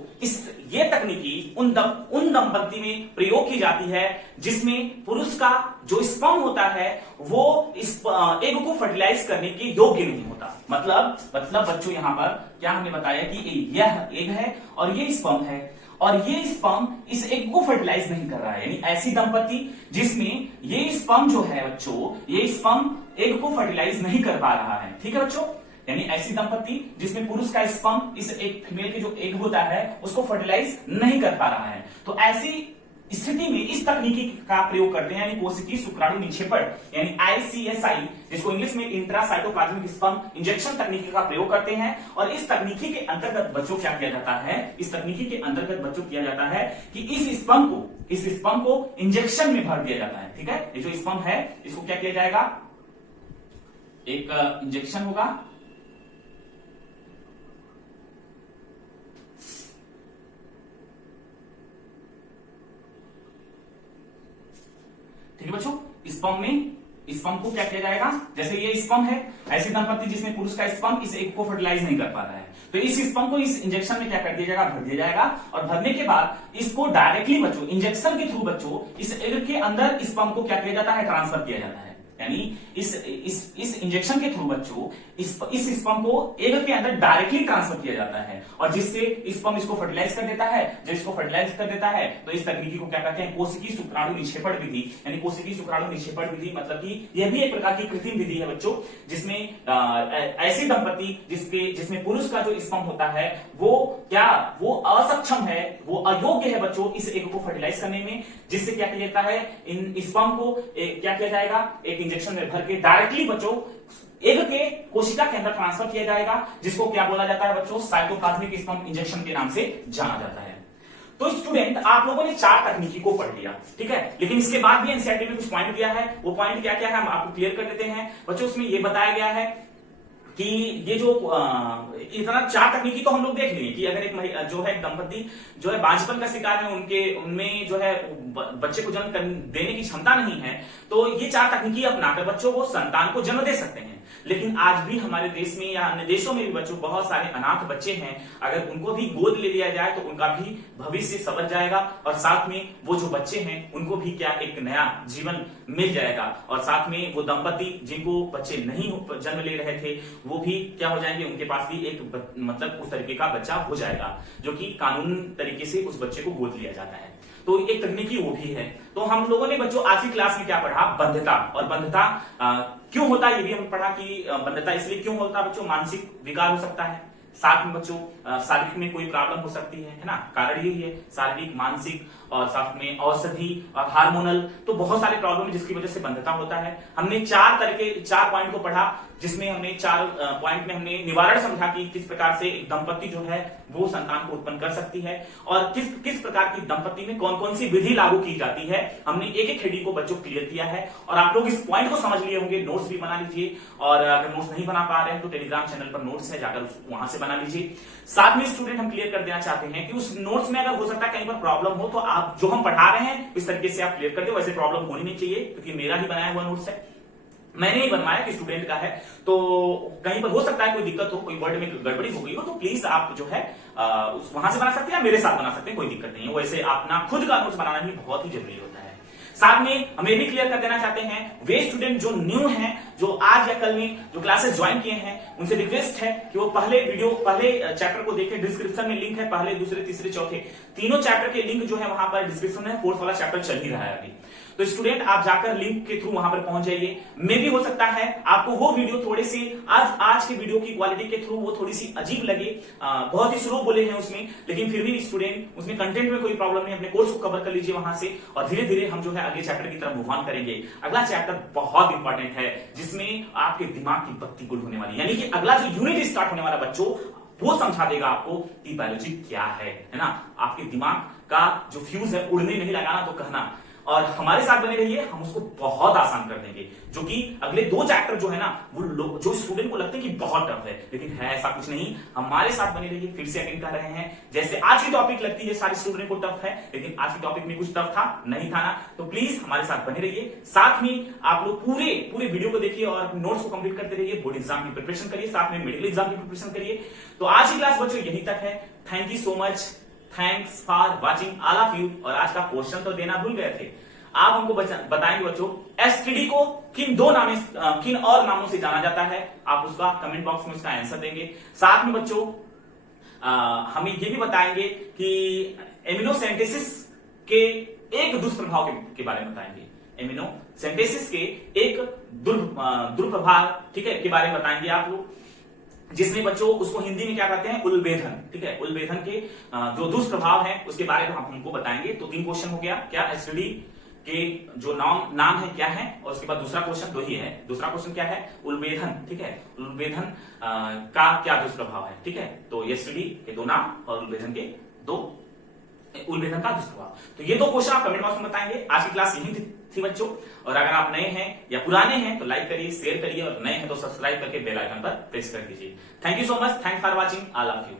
ये तकनीकी उन दंपति में प्रयोग की जाती है जिसमें पुरुष का जो स्पर्म होता है वो इस एग को फर्टिलाइज करने के योग्य नहीं होता। मतलब बच्चों यहां पर क्या हमने बताया कि यह एग है और ये स्पर्म है, और ये स्पर्म इस एग को फर्टिलाइज नहीं कर रहा है, यानी ऐसी दंपति जिसमें ये स्पर्म जो है बच्चों, ये स्पर्म एग को फर्टिलाइज नहीं कर पा रहा है। ठीक है बच्चों, यानी ऐसी दंपति जिसमें पुरुष का स्पर्म इस एक फीमेल के जो एग होता है उसको फर्टिलाइज नहीं कर पा रहा है, तो ऐसी स्थिति में इस तकनीकी का प्रयोग करते हैं, यानी कोशिकीय शुक्राणु निक्षेपण यानी ICSI, जिसको इंग्लिश में इंट्रा साइटोप्लाज्मिक स्पर्म इंजेक्शन तकनीकी का प्रयोग करते हैं। और इस तकनीकी के अंतर्गत बच्चों क्या किया जाता है, इस तकनीकी के अंतर्गत बच्चों किया जाता है कि इस स्पर्म को इंजेक्शन में भर दिया जाता है। ठीक है, ये जो स्पर्म है इसको क्या किया जाएगा, एक इंजेक्शन होगा, ठीक है बच्चों, स्पर्म को क्या किया जाएगा, जैसे ये स्पर्म है, ऐसी दंपति जिसमें पुरुष का स्पर्म इस एग को फर्टिलाइज नहीं कर पा रहा है, तो इस स्पर्म को इस इंजेक्शन में क्या कर दिया जाएगा, भर दिया जाएगा, और भरने के बाद इसको डायरेक्टली बच्चों इंजेक्शन के थ्रू बच्चों इस एग के अंदर स्पर्म को क्या किया जाता है, ट्रांसफर किया जाता है। यानी इस इंजेक्शन के थ्रू बच्चों इस स्पर्म को एग के अंदर डायरेक्टली ट्रांसफर किया जाता है, और जिससे स्पर्म इसको फर्टिलाइज कर देता है। जब इसको फर्टिलाइज कर देता है तो इस तकनीकी को क्या कहते हैं, कोशिकीय शुक्राणु निक्षेपण विधि, यानी कोशिकीय शुक्राणु निक्षेपण विधि मतलब कि यह भी एक प्रकार की कृत्रिम विधि है बच्चों, जिसमें ऐसी दंपति जिसमें पुरुष का जो स्पर्म होता है वो असक्षम है, वो अयोग्य है बच्चों इस एग को फर्टिलाइज करने में, जिससे क्या किया जाता है, इन स्पर्म को क्या किया जाएगा, एक इंजेक्शन में भर के डायरेक्टली बच्चों एग के कोशिका के अंदर ट्रांसफर किया जाएगा, जिसको क्या बोला जाता है बच्चों, साइटोप्लाज्मिक स्पर्म इंजेक्शन के नाम से जाना जाता है। तो स्टूडेंट आप लोगों ने 4 तकनीकी को पढ़ लिया, ठीक है, लेकिन इसके बाद भी एनसीईआरटी में कुछ पॉइंट दिया है, वो पॉइंट क्या क्या है हम आपको क्लियर कर देते हैं बच्चों। उसमें ये बताया गया है कि ये जो इतना 4 तकनीकी तो हम लोग देख लिए कि अगर एक जो है दंपति जो है बांझपन का शिकार है, उनमें जो है बच्चे को जन्म देने की क्षमता नहीं है, तो ये 4 तकनीकी अपनाकर बच्चों को संतान को जन्म दे सकते हैं। लेकिन आज भी हमारे देश में या अन्य देशों में भी बच्चों बहुत सारे अनाथ बच्चे हैं, अगर उनको भी गोद ले लिया जाए तो उनका भी भविष्य संवर जाएगा, और साथ में वो जो बच्चे हैं उनको भी क्या एक नया जीवन मिल जाएगा, और साथ में वो दंपति जिनको बच्चे नहीं जन्म ले रहे थे वो भी क्या हो जाएंगे, उनके पास भी एक मतलब उस तरीके का बच्चा हो जाएगा जो कि कानून तरीके से उस बच्चे को गोद लिया जाता है। तो एक तकनीकी वो भी है। तो हम लोगों ने बच्चों आज की क्लास में क्या पढ़ा, बंध्यता, और बंध्यता क्यों होता है ये भी हम पढ़ा कि बंध्यता इसलिए क्यों होता है बच्चों, मानसिक विकार हो सकता है, साथ में बच्चों शारीरिक में कोई प्रॉब्लम हो सकती है ना, कारण यही है शारीरिक, मानसिक और साथ में औषधि और हार्मोनल, तो बहुत सारे प्रॉब्लम है जिसकी वजह से बंधता होता है। हमने 4 पॉइंट को पढ़ा, जिसमें हमने 4 पॉइंट में हमने निवारण समझा कि किस प्रकार से एक दंपत्ति जो है वो संतान को उत्पन्न कर सकती है और किस प्रकार की दंपत्ति में कौन कौन सी विधि लागू की जाती है। हमने एक एक हेडिंग को बच्चों क्लियर किया है और आप लोग इस पॉइंट को समझ लिए होंगे। नोट्स भी बना लीजिए और अगर नोट्स नहीं बना पा रहे हैं तो टेलीग्राम चैनल पर नोट्स है, जाकर वहां से बना लीजिए। साथ में स्टूडेंट हम क्लियर कर देना चाहते हैं कि उस नोट्स में अगर हो सकता है कहीं पर प्रॉब्लम हो तो आप जो हम पढ़ा रहे हैं इस तरीके से आप क्लियर कर दे, वैसे प्रॉब्लम होनी नहीं चाहिए क्योंकि मेरा ही बनाया हुआ नोट्स है, मैंने ही बनवाया कि स्टूडेंट का है, तो कहीं पर हो सकता है कोई दिक्कत हो, कोई वर्ड में गड़बड़ी हो गई हो तो प्लीज आप जो है वहां से बना सकते हैं या मेरे साथ बना सकते हैं, कोई दिक्कत नहीं है। वैसे अपना खुद का नोट्स बनाना भी बहुत ही जरूरी होता है। साथ में हम ये भी क्लियर कर देना चाहते हैं वे स्टूडेंट जो न्यू हैं, जो आज या कल में जो क्लासेस ज्वाइन किए हैं, उनसे रिक्वेस्ट है कि वो पहले चैप्टर को देखें। डिस्क्रिप्शन में लिंक है, पहले, दूसरे, तीसरे, चौथे तीनों चैप्टर के लिंक जो है वहां पर डिस्क्रिप्शन में, 4th वाला चैप्टर चल ही रहा है अभी, तो स्टूडेंट आप जाकर लिंक के थ्रू वहां पर पहुंच जाइए। मे भी हो सकता है आपको वो वीडियो थोड़े से आज के वीडियो की क्वालिटी के थ्रू वो थोड़ी सी अजीब लगे, बहुत ही स्लो बोले हैं उसमें, लेकिन फिर भी स्टूडेंट उसमें कंटेंट में कोई प्रॉब्लम नहीं, अपने कोर्स को कवर कर लीजिए वहां से और धीरे धीरे हम जो है अगले चैप्टर की तरफ मूव ऑन करेंगे। अगला चैप्टर बहुत इंपॉर्टेंट है जिसमें आपके दिमाग की बत्ती गुल होने वाली, यानी कि अगला जो यूनिट स्टार्ट होने वाला बच्चों वो समझा देगा आपको कि बायोलॉजी क्या है ना। आपके दिमाग का जो फ्यूज है उड़ने नहीं लगाना तो कहना, और हमारे साथ बने रहिए, हम उसको बहुत आसान कर देंगे, जो कि अगले 2 चैप्टर जो है ना वो जो स्टूडेंट को लगते हैं कि बहुत टफ है, लेकिन है ऐसा कुछ नहीं। हमारे साथ बने रहिए, फिर से अटेंड कर रहे हैं। जैसे आज की टॉपिक लगती है सारे स्टूडेंट को टफ है, लेकिन आज की टॉपिक में कुछ टफ था नहीं था ना, तो प्लीज हमारे साथ बने रहिए। साथ में आप लोग पूरे वीडियो को देखिए और नोट्स को कंप्लीट करते रहिए, बोर्ड एग्जाम की प्रिपरेशन करिए, साथ में मेडिकल एग्जाम की प्रिपरेशन करिए। तो आज की क्लास बच्चों यहीं तक है। Thank you so much, thanks for watching all of you. और आज का क्वेश्चन तो देना भूल गए थे, आप हमको बताएंगे बच्चों एसटीडी को किन और नामों से जाना जाता है, आप उसका कमेंट बॉक्स में उसका आंसर देंगे। साथ में बच्चों हमें ये भी बताएंगे कि एमिनोसेंटेसिस के एक दुष्प्रभाव के बारे में बताएंगे, एमिनोसेंटेसिस के एक दुष्प्रभाव, ठीक है, के बारे में बताएंगे आप लोग, जिसमें बच्चों उसको हिंदी में क्या कहते हैं, उलबेधन, ठीक है, उलबेधन के जो दुष्प्रभाव है उसके बारे में आप हमको बताएंगे। तो 3 क्वेश्चन हो गया, क्या एसटीडी के जो नाम है क्या है, और उसके बाद दूसरा क्वेश्चन 2 ही है, दूसरा क्वेश्चन क्या है, उलबेधन, ठीक है, उलबेधन का क्या दुष्प्रभाव है, ठीक है। तो एसटीडी के 2 नाम और उलबेधन का दुष्प्रभाव, तो ये 2 क्वेश्चन आप कमेंट बॉक्स में बताएंगे। आज की क्लास यही थी बच्चों, और अगर आप नए हैं या पुराने हैं तो लाइक करिए, शेयर करिए, और नए हैं तो सब्सक्राइब करके बेल आइकन पर प्रेस कर दीजिए। Thank you so much, thanks for watching all of you.